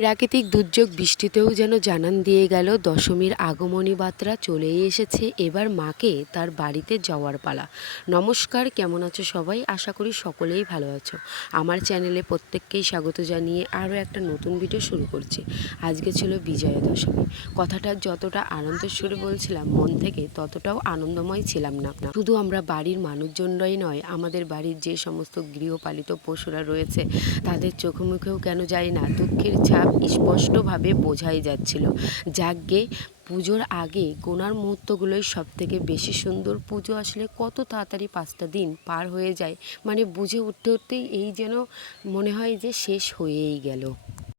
প্রাকৃতিক দুর্যোগ বৃষ্টিতেও যেন জানান দিয়ে গেল, দশমীর আগমনী বার্তা চলেই এসেছে। এবার মাকে তার বাড়িতে যাওয়ার পালা। নমস্কার, কেমন আছো সবাই? আশা করি সকলেই ভালো আছো। আমার চ্যানেলে প্রত্যেককেই স্বাগত জানিয়ে আরও একটা নতুন ভিডিও শুরু করছি। আজকে ছিল বিজয়া দশমী কথাটা যতটা আনন্দের সুরে বলছিলাম, মন থেকে ততটাও আনন্দময় ছিলাম না। শুধু আমরা বাড়ির মানুষজনরাই নয়, আমাদের বাড়ির যে সমস্ত গৃহপালিত পশুরা রয়েছে, তাদের চোখে মুখেও কেন যায় না? দুঃখের ছাপ স্পষ্টভাবে বোঝাই যাচ্ছিল। যাকগে, পুজোর আগে গোনার মুহূর্তগুলোই সব থেকে বেশি সুন্দর। পুজো আসলে কত তাড়াতাড়ি পাঁচটা দিন পার হয়ে যায় মানে বুঝে উঠতে উঠতেই এই যেন মনে হয় যে শেষ হয়েই গেল।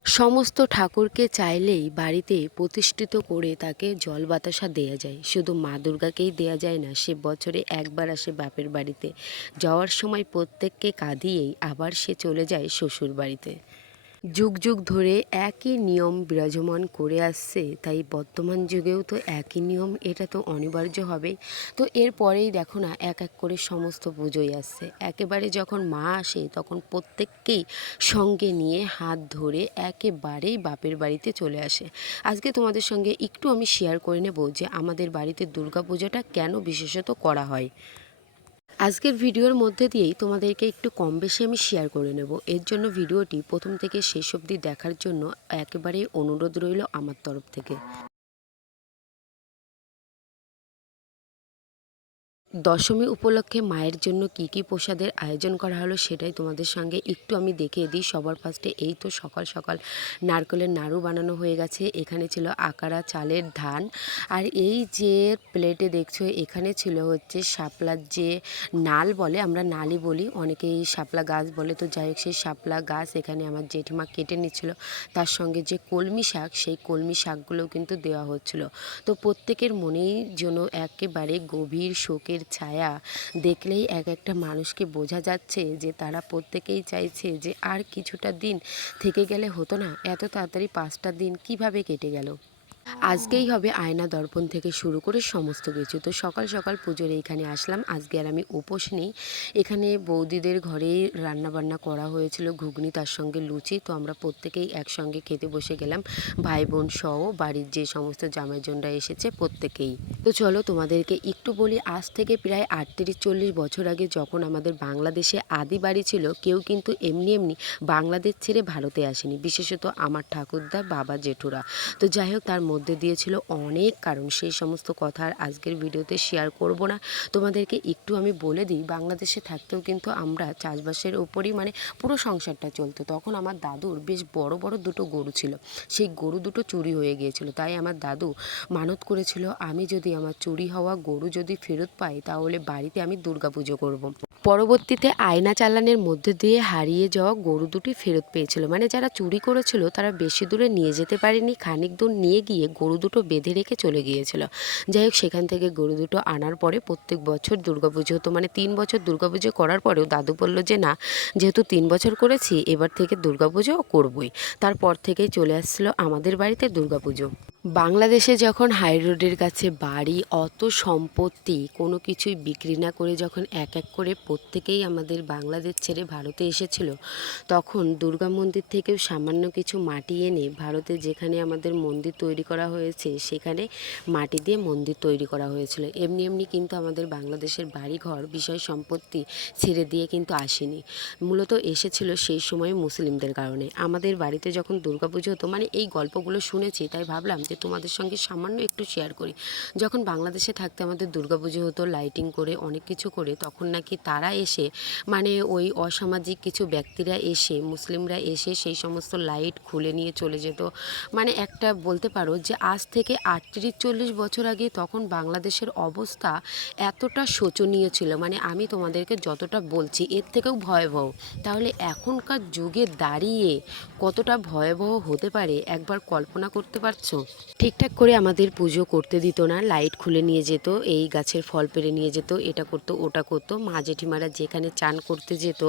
সমস্ত ঠাকুরকে চাইলেই বাড়িতে প্রতিষ্ঠিত করে তাকে জল বাতাসা দেয়া যায়। শুধু মা দুর্গাকেই দেয়া যায় না, সে বছরে একবার আসে বাপের বাড়িতে। যাওয়ার সময় প্রত্যেককে কাঁদিয়েই আবার সে চলে যায় শ্বশুর বাড়িতে যুগ যুগ ধরে একই নিয়ম বিরাজমান করে আসছে, তাই বর্তমান যুগেও তো একই নিয়ম, এটা তো অনিবার্য হবেই তো এরপরেই দেখো না, এক এক করে সমস্ত পুজোই আসছে। একেবারে যখন মা আসে, তখন প্রত্যেককেই সঙ্গে নিয়ে হাত ধরে একেবারেই বাপের বাড়িতে চলে আসে। আজকে তোমাদের সঙ্গে একটু আমি শেয়ার করে নেব যে আমাদের বাড়িতে দুর্গা পুজোটা কেন বিশেষত করা হয়। আজকের ভিডিওর মধ্যে দিয়েই তোমাদেরকে একটু কম বেশি আমি শেয়ার করে নেব। এর জন্য ভিডিওটি প্রথম থেকে শেষ অবধি দেখার জন্য একেবারেই অনুরোধ রইল আমার তরফ থেকে। দশমী উপলক্ষে মায়ের জন্য কি কি প্রসাদের আয়োজন করা হলো সেটাই তোমাদের সঙ্গে একটু আমি দেখিয়ে দিই। সবার ফার্স্টে এই তো সকাল সকাল নারকেলের নাড়ু বানানো হয়ে গেছে। এখানে ছিল আকারা চালের ধান। আর এই যে প্লেটে দেখছ, এখানে ছিল হচ্ছে শাপলার যে নাল বলে, আমরা নালই বলি, অনেকে এই শাপলা গাছ বলে। তো যাই হোক, সেই শাপলা গাছ এখানে আমার জেঠিমা কেটে নিচ্ছিল। তার সঙ্গে যে কলমি শাক, সেই কলমি শাকগুলোও কিন্তু দেওয়া হচ্ছিল। তো প্রত্যেকের মনেই যেন একেবারে গভীর শোকের ছায়া। দেখলেই এক একটা মানুষকে বোঝা যাচ্ছে যে তারা প্রত্যেকেই চাইছে যে আর কিছুটা দিন থেকে গেলে হতো না। এত তাড়াতাড়ি পাঁচটা দিন কীভাবে কেটে গেল? আজকেই হবে আয়না দর্পণ থেকে শুরু করে সমস্ত কিছু। তো সকাল সকাল পুজোর এইখানে আসলাম। আজকে আর আমি উপোস নেই। এখানে বৌদিদের ঘরেই রান্না বান্না করা হয়েছিল, ঘুগনি, তার সঙ্গে লুচি। তো আমরা প্রত্যেকেই একসঙ্গে খেতে বসে গেলাম। ভাই বোন সহ বাড়ির যে সমস্ত জামাইজনরা এসেছে প্রত্যেকেই। তো চলো তোমাদেরকে একটু বলি, আজ থেকে প্রায় আটত্রিশ চল্লিশ বছর আগে যখন আমাদের বাংলাদেশে আদি বাড়ি ছিল, কেউ কিন্তু এমনি এমনি বাংলাদেশ ছেড়ে ভারতে আসেনি। বিশেষত আমার ঠাকুরদা, বাবা জেঠুরা। তো যাই হোক, তার মধ্যে দিয়েছিল অনেক, কারণ সেই সমস্ত কথা আর আজকের ভিডিওতে শেয়ার করব না। তোমাদেরকে একটু আমি বলে দিই, বাংলাদেশে থাকতেও কিন্তু আমরা চাষবাসের ওপরই মানে পুরো সংসারটা চলতো। তখন আমার দাদুর বেশ বড় বড় দুটো গরু ছিল। সেই গরু দুটো চুরি হয়ে গিয়েছিল। তাই আমার দাদু মানত করেছিল, আমি যদি আমার চুরি হওয়া গরু যদি ফেরত পাই, তাহলে বাড়িতে আমি দুর্গাপুজো করব। পরবর্তীতে আয়না চালানের মধ্যে দিয়ে হারিয়ে যাওয়া গরু দুটি ফেরত পেয়েছিল। মানে যারা চুরি করেছিল, তারা বেশি দূরে নিয়ে যেতে পারেনি, খানিক দূর নিয়ে গিয়ে গরু দুটো বেঁধে রেখে চলে গিয়েছিল। যাই হোক, সেখান থেকে গরু দুটো আনার পরে প্রত্যেক বছর দুর্গাপুজো হতো। মানে তিন বছর দুর্গাপুজো করার পরেও দাদু বলল যে, না, যেহেতু তিন বছর করেছি, এবার থেকে দুর্গাপুজো করবই। তারপর থেকেই চলে আসছিল আমাদের বাড়িতে দুর্গাপুজো। বাংলাদেশে যখন হাই রোডের কাছে বাড়ি, অত সম্পত্তি কোনো কিছুই বিক্রি না করে যখন এক এক করে প্রত্যেকেই আমাদের বাংলাদেশ ছেড়ে ভারতে এসেছিল, তখন দুর্গা মন্দির থেকেও সামান্য কিছু মাটি এনে ভারতে যেখানে আমাদের মন্দির তৈরি করা হয়েছে, সেখানে মাটি দিয়ে মন্দির তৈরি করা হয়েছিল। এমনি এমনি কিন্তু আমাদের বাংলাদেশের বাড়িঘর বিষয় সম্পত্তি ছেড়ে দিয়ে কিন্তু আসেনি। মূলত এসেছিল সেই সময় মুসলিমদের কারণে। আমাদের বাড়িতে যখন দুর্গাপুজো হতো মানে এই গল্পগুলো শুনেছি, তাই ভাবলাম যে তোমাদের সঙ্গে সামান্য একটু শেয়ার করি। যখন বাংলাদেশে থাকতে আমাদের দুর্গাপুজো হতো লাইটিং করে, অনেক কিছু করে, তখন নাকি তারা এসে মানে ওই অসামাজিক কিছু ব্যক্তিরা এসে, মুসলিমরা এসে সেই সমস্ত লাইট খুলে নিয়ে চলে যেত। মানে একটা বলতে পারো যে আজ থেকে আটত্রিশ চল্লিশ বছর আগে তখন বাংলাদেশের অবস্থা এতটা শোচনীয় ছিল। মানে আমি তোমাদেরকে যতটা বলছি, এর থেকেও ভয়াবহ। তাহলে এখনকার যুগে দাঁড়িয়ে কতটা ভয়াবহ হতে পারে? একবার কল্পনা করতে পারছ? ঠিকঠাক করে আমাদের পুজো করতে দিত না, লাইট খুলে নিয়ে যেত, এই গাছের ফল পেরে নিয়ে যেত, এটা করতো, ওটা করতো, মা জেঠিমারা যেখানে চান করতে যেত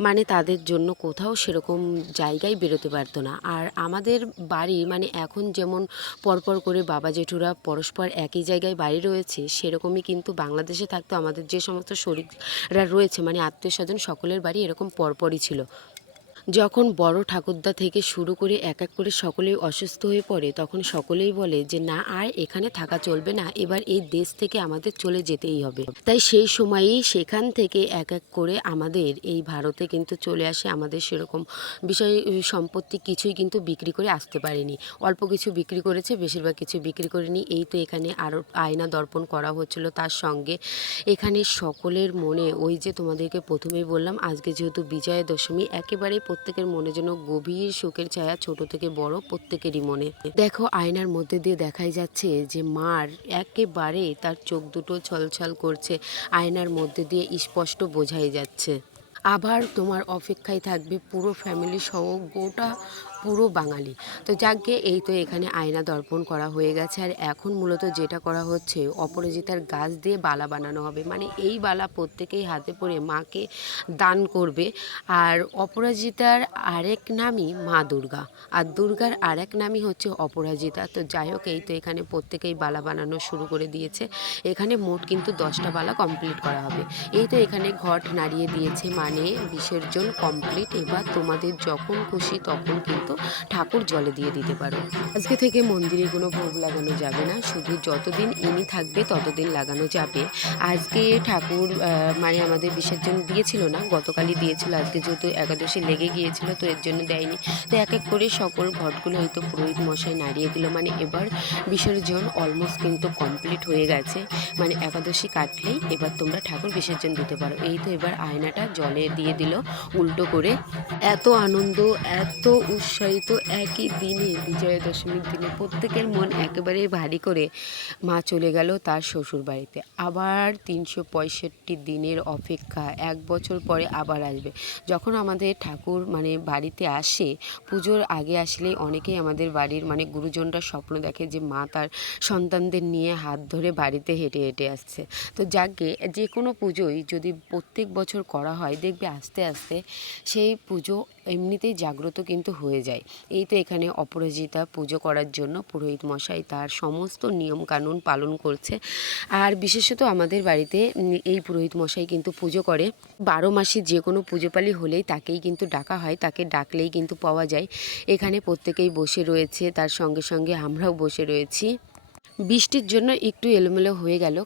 মানে তাদের জন্য কোথাও সেরকম জায়গায় বেরোতে পারতো না। আর আমাদের বাড়ি মানে এখন যেমন পরপর করে বাবা জেঠুরা পরস্পর একই জায়গায় বাড়ি রয়েছে, সেরকমই কিন্তু বাংলাদেশে থাকতো, আমাদের যে সমস্ত শরীররা রয়েছে মানে আত্মীয় স্বজন, সকলের বাড়ি এরকম পরপরই ছিল। যখন বড় ঠাকুরদা থেকে শুরু করে এক এক করে সকলেই অসুস্থ হয়ে পড়ে, তখন সকলেই বলে যে, না, আর এখানে থাকা চলবে না। এবার এই দেশ থেকে আমাদের চলে যেতেই হবে। তাই সেই সময়েই সেখান থেকে এক এক করে আমাদের এই ভারতে কিন্তু চলে আসে। আমাদের সেরকম বিষয়, সম্পত্তি কিছুই কিন্তু বিক্রি করে আসতে পারেনি। অল্প কিছু বিক্রি করেছে, বেশিরভাগ কিছু বিক্রি করেনি। এই তো এখানে আরও আয়না দর্পণ করা হচ্ছিল তার সঙ্গে। এখানে সকলের মনে, ওই যে তোমাদেরকে প্রথমেই বললাম, আজকে যেহেতু বিজয়া দশমী একেবারেই প্রত্যেকের মনে যেন গভীর শোকের ছায়া ছোট থেকে বড় প্রত্যেকেরই মনে। দেখো, আয়নার মধ্যে দিয়ে দেখাই যাচ্ছে যে মার একেবারে তার চোখ দুটো ছলছল করছে। আয়নার মধ্যে দিয়ে স্পষ্ট বোঝাই যাচ্ছে। আবার তোমার অপেক্ষায় থাকবে পুরো ফ্যামিলি সহ গোটা পুরো বাঙালি। তো যাকে এই তো এখানে আয়না দর্পণ করা হয়ে গেছে। আর এখন মূলত যেটা করা হচ্ছে, অপরাজিতার গাছ দিয়ে বালা বানানো হবে। মানে এই বালা প্রত্যেকেই হাতে পরে মাকে দান করবে। আর অপরাজিতার আরেক নামই মা দুর্গা। আর দুর্গার আরেক নামই হচ্ছে অপরাজিতা। তো যাই হোক, এই তো এখানে প্রত্যেকেই বালা বানানো শুরু করে দিয়েছে। এখানে মোট কিন্তু দশটা বালা কমপ্লিট করা হবে। এই তো এখানে ঘট নাড়িয়ে দিয়েছে মানে বিসর্জন কমপ্লিট। এবার তোমাদের যখন খুশি তখন কিন্তু ঠাকুর জলে দিয়ে দিতে পারো। আজকে থেকে মন্দিরে কোনো ভোগ লাগানো যাবে না, শুধু যতদিন ইনি থাকবে ততদিন লাগানো যাবে। আজকে ঠাকুর মানে আমাদের বিসর্জন দিয়েছিল না, গতকালই দিয়েছিল, আজকে যেহেতু একাদশী লেগে গিয়েছিল, তো এর জন্য দেয়নি। তো এক এক করে সকল ঘটগুলো হয়তো পুরোহিত মশাই নাড়িয়ে দিল। মানে এবার বিসর্জন অলমোস্ট কিন্তু কমপ্লিট হয়ে গেছে। মানে একাদশী কাটলেই এবার তোমরা ঠাকুর বিসর্জন দিতে পারো। এই তো এবার আয়নাটা জলে দিয়ে দিল, উল্টো করে। এত আনন্দ, এত উৎসাহিত একই দিনে, বিজয়া দশমীর দিনে প্রত্যেকের মন একেবারে ভারী করে মা চলে গেল তার শ্বশুর বাড়িতে। আবার তিনশো পঁয়ষট্টি দিনের অপেক্ষা, এক বছর পরে আবার আসবে। যখন আমাদের ঠাকুর মানে বাড়িতে আসে, পুজোর আগে আসলে অনেকেই আমাদের বাড়ির মানে গুরুজনরা স্বপ্ন দেখে যে মা তার সন্তানদের নিয়ে হাত ধরে বাড়িতে হেঁটে হেঁটে আসছে। তো যাকে যে কোনো পুজোই যদি প্রত্যেক বছর করা হয়, দেখবে আস্তে আস্তে সেই পুজো এমনিতেই জাগ্রত কিন্তু হয়ে যায়। এই তো এখানে অপরাজিতা পুজো করার জন্য পুরোহিত মশাই তার সমস্ত নিয়ম কানুন পালন করছে। আর বিশেষত আমাদের বাড়িতে এই পুরোহিত মশাই কিন্তু পুজো করে। বারো মাসে যে কোনো পুজো পালি হলেই তাকেই কিন্তু ডাকা হয়, তাকে ডাকলেই কিন্তু পাওয়া যায়। এখানে প্রত্যেকেই বসে রয়েছে, তার সঙ্গে সঙ্গে আমরাও বসে রয়েছি। বৃষ্টির জন্য একটু এলোমেলো হয়ে গেল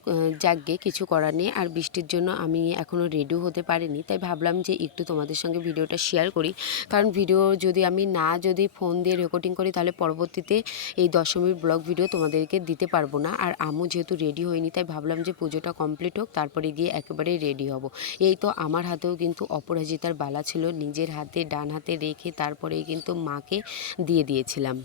যাকগে, কিছু করার নেই। আর বৃষ্টির জন্য আমি এখনও রেডিও হতে পারিনি, তাই ভাবলাম যে একটু তোমাদের সঙ্গে ভিডিওটা শেয়ার করি। কারণ ভিডিও যদি আমি না যদি ফোন দিয়ে রেকর্ডিং করি, তাহলে পরবর্তীতে এই দশমীর ব্লগ ভিডিও তোমাদেরকে দিতে পারব না। আর আমু যেহেতু রেডি হয়নি, তাই ভাবলাম যে পুজোটা কমপ্লিট হোক, তারপরে গিয়ে একেবারে রেডি হব। এই তো আমার হাতেও কিন্তু অপরাজিতার বালা ছিল, নিজের হাতে, ডান হাতে রেখে তারপরেই কিন্তু মাকে দিয়ে দিয়েছিলাম।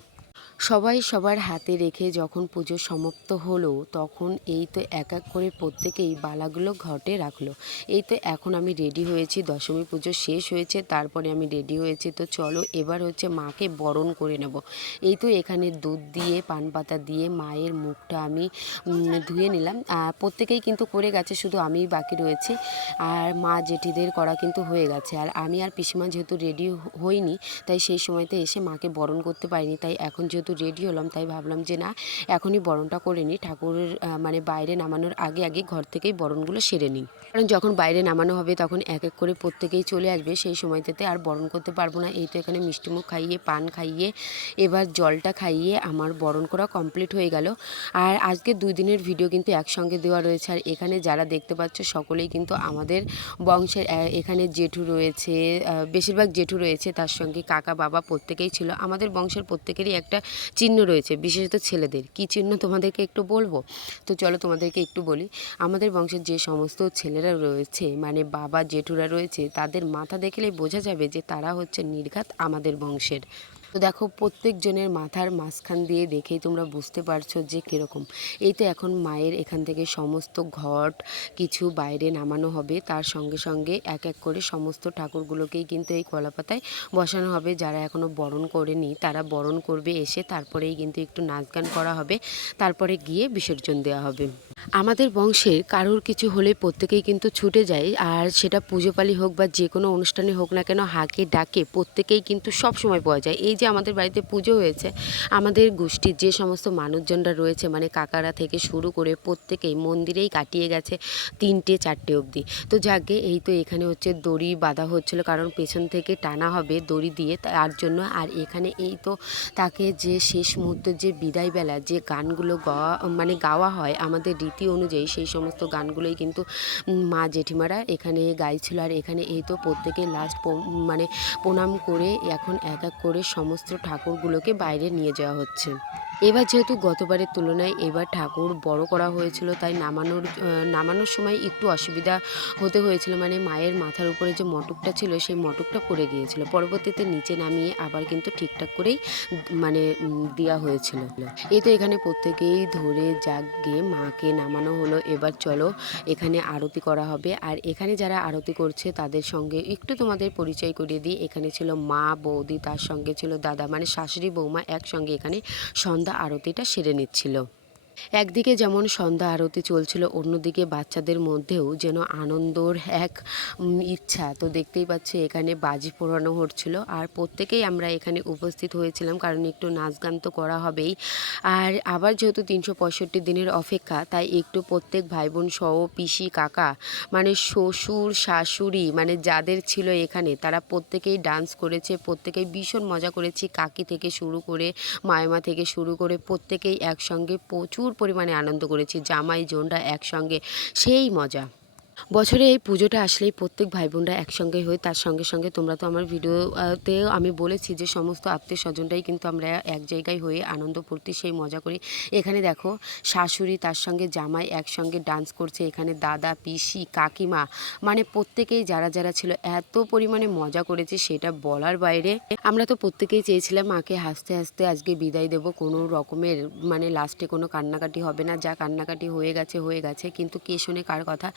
সবাই সবার হাতে রেখে যখন পুজো সমাপ্ত হলো, তখন এই তো এক এক করে প্রত্যেকেই বালাগুলো ঘটে রাখল। এই তো এখন আমি রেডি হয়েছি, দশমী পুজো শেষ হয়েছে, তারপরে আমি রেডি হয়েছি। তো চলো এবার হচ্ছে মাকে বরণ করে নেব। এই তো এখানে দুধ দিয়ে, পান পাতা দিয়ে মায়ের মুখটা আমি ধুয়ে নিলাম। প্রত্যেকেই কিন্তু করে গেছে, শুধু আমিই বাকি রয়েছি। আর মা জেঠিদের করা কিন্তু হয়ে গেছে। আর আমি আর পিসিমা যেহেতু রেডি হইনি, তাই সেই সময়তে এসে মাকে বরণ করতে পারিনি। তাই এখন যেহেতু রেডি হলাম, তাই ভাবলাম যে না, এখনই বরণটা করে নিই। ঠাকুরের মানে বাইরে নামানোর আগে আগে ঘর থেকেই বরণগুলো সেরে নিই। কারণ যখন বাইরে নামানো হবে তখন এক এক করে প্রত্যেকেই চলে আসবে, সেই সময়টাতে আর বরণ করতে পারব না। এই তো এখানে মিষ্টিমুখ খাইয়ে, পান খাইয়ে, এবার জলটা খাইয়ে আমার বরণ করা কমপ্লিট হয়ে গেল। আর আজকে দুই দিনের ভিডিও কিন্তু একসঙ্গে দেওয়া রয়েছে। আর এখানে যারা দেখতে পাচ্ছ সকলেই কিন্তু আমাদের বংশের এখানে জেঠু রয়েছে বেশিরভাগ জেঠু রয়েছে, তার সঙ্গে কাকা, বাবা প্রত্যেকেই ছিল। আমাদের বংশের প্রত্যেকেরই একটা চিহ্ন রয়েছে, বিশেষত ছেলেদের। কি চিহ্ন তোমাদেরকে একটু বলব? তো চলো তোমাদেরকে একটু বলি। আমাদের বংশের যে সমস্ত ছেলেরা রয়েছে মানে বাবা জেঠুরা রয়েছে, তাদের মাথা দেখলেই বোঝা যাবে যে তারা হচ্ছে নির্ঘাত আমাদের বংশের। তো দেখো প্রত্যেকজনের মাথার মাঝখান দিয়ে দেখেই তোমরা বুঝতে পারছ যে কীরকম। এই তো এখন মায়ের এখান থেকে সমস্ত ঘট কিছু বাইরে নামানো হবে। তার সঙ্গে সঙ্গে এক এক করে সমস্ত ঠাকুরগুলোকেই কিন্তু এই কলাপাতায় বসানো হবে। যারা এখনও বরণ করেনি, তারা বরণ করবে এসে তারপরেই কিন্তু একটু নাচ গান করা হবে। তারপরে গিয়ে বিসর্জন দেওয়া হবে। আমাদের বংশের কারোর কিছু হলে প্রত্যেকেই কিন্তু ছুটে যায়। আর সেটা পুজো পালি হোক বা যে কোনো অনুষ্ঠানে হোক না কেন, হাঁকে, ডাকে প্রত্যেকেই কিন্তু সব সময় পাওয়া যায়। এই যে আমাদের বাড়িতে পুজো হয়েছে। আমাদের গোষ্ঠীর যে সমস্ত মানুষজনরা রয়েছে মানে কাকারা থেকে শুরু করে প্রত্যেকেই মন্দিরেই কাটিয়ে গেছে তিনটে, চারটে অবধি। তো যাকে এই তো এখানে হচ্ছে দড়ি বাঁধা হচ্ছিল, কারণ পেছন থেকে টানা হবে দড়ি দিয়ে তার জন্য। আর এখানে এই তো তাকে যে শেষ মুহূর্তে যে বিদায়বেলা যে গানগুলো গাওয়া মানে গাওয়া হয় আমাদের রীতি অনুযায়ী, সেই সমস্ত গানগুলোই কিন্তু মা জেঠিমারা এখানে গাইছিল। আর এখানে এই তো প্রত্যেকে লাস্ট মানে প্রণাম করে এখন এক এক করে সমস্ত ঠাকুরগুলোকে বাইরে নিয়ে যাওয়া হচ্ছে। এবার যেহেতু গতবারের তুলনায় এবার ঠাকুর বড় করা হয়েছিল, তাই নামানোর নামানোর সময় একটু অসুবিধা হতে হয়েছিল। মানে মায়ের মাথার উপরে যে মটকটা ছিল, সেই মটকটা পড়ে গিয়েছিল। পরবর্তীতে নিচে নামিয়ে আবার কিন্তু ঠিকঠাক করেই মানে দেওয়া হয়েছিল। এই তো এখানে প্রত্যেকেই ধরে জাগে মাকে নামানো হলো, এবার চলো এখানে আরতি করা হবে। আর এখানে যারা আরতি করছে, তাদের সঙ্গে একটু তোমাদের পরিচয় করিয়ে দিই। এখানে ছিল মা, বৌদি, তার সঙ্গে ছিল দাদা মানে শাশুড়ি বৌমা একসঙ্গে এখানে সন্ধ্যা আরতিটা সেরে নিচ্ছিল। একদিকে যেমন সন্ধ্যা আরতি চলছিল, অন্যদিকে বাচ্চাদের মধ্যেও যেন আনন্দর এক ইচ্ছা। তো দেখতেই পাচ্ছি, এখানে বাজি পোড়ানো হচ্ছিল। আর প্রত্যেকেই আমরা এখানে উপস্থিত হয়েছিলাম, কারণ একটু নাচ গান তো করা হবেই। আর আবার যেহেতু তিনশো পঁয়ষট্টি দিনের অপেক্ষা, তাই একটু প্রত্যেক ভাই বোন সহ পিসি, কাকা মানে শ্বশুর, শাশুড়ি মানে যাদের ছিল এখানে, তারা প্রত্যেকেই ডান্স করেছে, প্রত্যেকেই ভীষণ মজা করেছি। কাকি থেকে শুরু করে, মায়মা থেকে শুরু করে প্রত্যেকেই একসঙ্গে প্রচুর পরিমাণে আনন্দ করেছি জামাই জোনরা একসঙ্গে সেই মজা। বছরে এই পুজোটা আসলেই প্রত্যেক ভাই বোনরা একসঙ্গে হই, তার সঙ্গে সঙ্গে তোমরা তো আমার ভিডিওতেও আমি বলেছি যে সমস্ত আত্মীয় স্বজনরাই কিন্তু আমরা এক জায়গায় হয়ে আনন্দ ফুর্তি, সেই মজা করি। এখানে দেখো, শাশুড়ি তার সঙ্গে জামাই একসঙ্গে ডান্স করছে, এখানে দাদা, পিসি, কাকিমা মানে প্রত্যেকেই যারা যারা ছিল এত পরিমাণে মজা করেছে সেটা বলার বাইরে। আমরা তো প্রত্যেকেই চেয়েছিলাম মাকে হাসতে হাসতে আজকে বিদায় দেব, কোনো রকমের মানে লাস্টে কোনো কান্নাকাটি হবে না, যা কান্নাকাটি হয়ে গেছে হয়ে গেছে, কিন্তু কে শোনে কার কথা?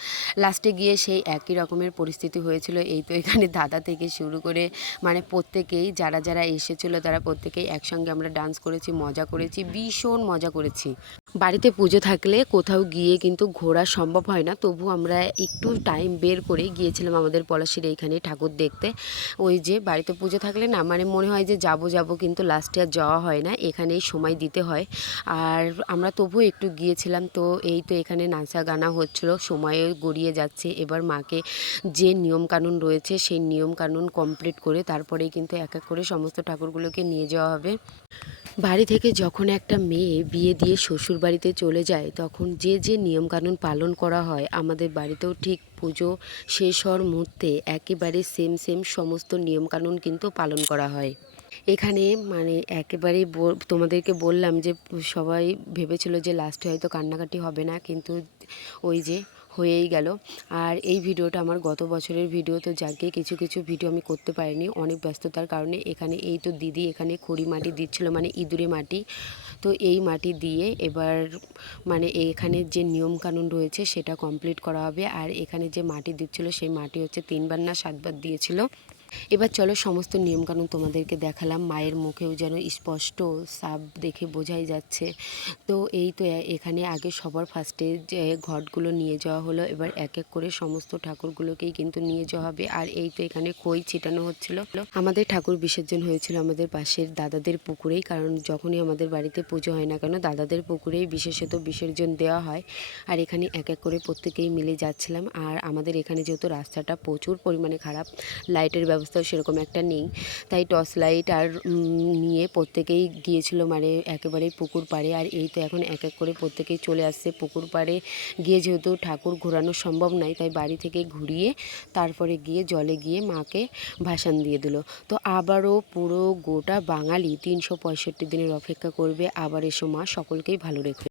লাস্টে গিয়ে সেই একই রকমের পরিস্থিতি হয়েছিল। এই তো এখানে দাদা থেকে শুরু করে মানে প্রত্যেকেই, যারা যারা এসেছিল, তারা প্রত্যেকেই একসঙ্গে আমরা ডান্স করেছি, মজা করেছি, ভীষণ মজা করেছি। বাড়িতে পুজো থাকলে কোথাও গিয়ে কিন্তু ঘোরা সম্ভব হয় না। তবু আমরা একটু টাইম বের করে গিয়েছিলাম আমাদের পলাশির এইখানে ঠাকুর দেখতে। ওই যে বাড়িতে পুজো থাকলে না মানে মনে হয় যে যাব যাব কিন্তু লাস্টে আর যাওয়া হয় না, এখানেই সময় দিতে হয়। আর আমরা তবুও একটু গিয়েছিলাম তো এই তো এখানে নাচা গানা হচ্ছিল, সময়ে গড়িয়ে যাচ্ছে। এবার মাকে যে নিয়মকানুন রয়েছে সেই নিয়মকানুন কমপ্লিট করে তারপরেই কিন্তু এক এক করে সমস্ত ঠাকুরগুলোকে নিয়ে যাওয়া হবে। বাড়ি থেকে যখন একটা মেয়ে বিয়ে দিয়ে শ্বশুর বাড়িতে চলে যায়, তখন যে যে নিয়মকানুন পালন করা হয়, আমাদের বাড়িতেও ঠিক পুজো, শেষ হওয়ার মুহূর্তে একেবারে সেম সেম সমস্ত নিয়মকানুন কিন্তু পালন করা হয়। এখানে মানে একেবারেই তোমাদেরকে বললাম যে সবাই ভেবেছিল যে লাস্টে হয়তো কান্নাকাটি হবে না, কিন্তু ওই যে হয়েই গেল। আর এই ভিডিওটা আমার গত বছরের ভিডিও, তো যাকে কিছু কিছু ভিডিও আমি করতে পারিনি, অনেক ব্যস্ততার কারণে এখানে এই তো দিদি এখানে খড়ি মাটি দিচ্ছিল মানে ইঁদুরে মাটি। তো এই মাটি দিয়ে এবার মানে এখানে যে নিয়মকানুন রয়েছে সেটা কমপ্লিট করা হবে। আর এখানে যে মাটি দিচ্ছিল, সেই মাটি হচ্ছে তিনবার না সাতবার দিয়েছিল। এবার চলো সমস্ত নিয়মকানুন তোমাদেরকে দেখালাম। মায়ের মুখেও যেন স্পষ্ট সাপ দেখে বোঝাই যাচ্ছে। তো এই তো এখানে আগে সবার ফার্স্টে যে ঘটগুলো নিয়ে যাওয়া হলো। এবার এক এক করে সমস্ত ঠাকুরগুলোকেই কিন্তু নিয়ে যাওয়া হবে। আর এই তো এখানে খই ছিটানো হচ্ছিল। আমাদের ঠাকুর বিসর্জন হয়েছিল আমাদের পাশের দাদাদের পুকুরেই। কারণ যখনই আমাদের বাড়িতে পুজো হয় না কেন, দাদাদের পুকুরেই বিশেষত বিসর্জন দেওয়া হয়। আর এখানে এক এক করে প্রত্যেকেই মিলে যাচ্ছিলাম। আর আমাদের এখানে যেহেতু রাস্তাটা প্রচুর পরিমাণে খারাপ, লাইটের ব্যবস্থাও সেরকম একটা নেই। তাই টর্চ লাইট আর নিয়ে প্রত্যেকেই গিয়েছিল মানে একেবারেই পুকুর পাড়ে। আর এই তো এখন এক এক করে প্রত্যেকেই চলে আসছে পুকুর পাড়ে। গিয়ে যেহেতু ঠাকুর ঘোরানো সম্ভব নয়, তাই বাড়ি থেকে ঘুরিয়ে তারপরে গিয়ে জলে গিয়ে মাকে ভাসান দিয়ে দিল। তো আবারও পুরো গোটা বাঙালি তিনশো পঁয়ষট্টি দিনের অপেক্ষা করবে। আবার এসো মা, সকলকেই ভালো রেখে।